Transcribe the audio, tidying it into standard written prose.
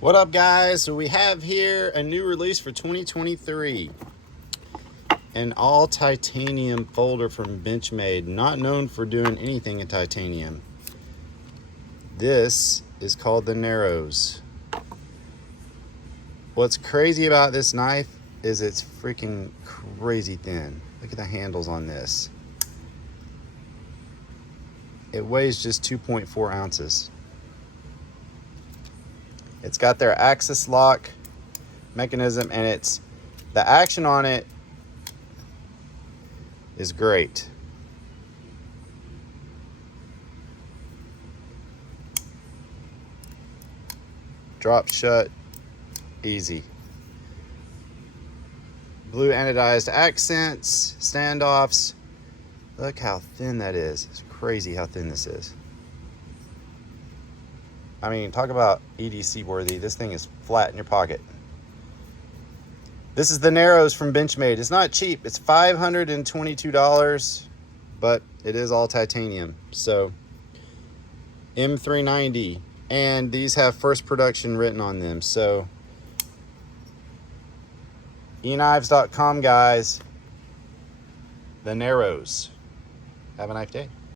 What up, guys? So we have here a new release for 2023. An all titanium folder from Benchmade, not known for doing anything in titanium. This is called the Narrows. What's crazy about this knife is it's freaking crazy thin. Look at the handles on this. It weighs just 2.4 ounces. It's got their axis lock mechanism, and the action on it is great. Drop shut, easy. Blue anodized accents, standoffs. Look how thin that is. It's crazy how thin this is. I mean, talk about EDC worthy. This thing is flat in your pocket. This is the Narrows from Benchmade. It's not cheap. It's $522, but it is all titanium. So M390, and these have first production written on them. So EKNIVES.com, guys. The Narrows. Have a nice day.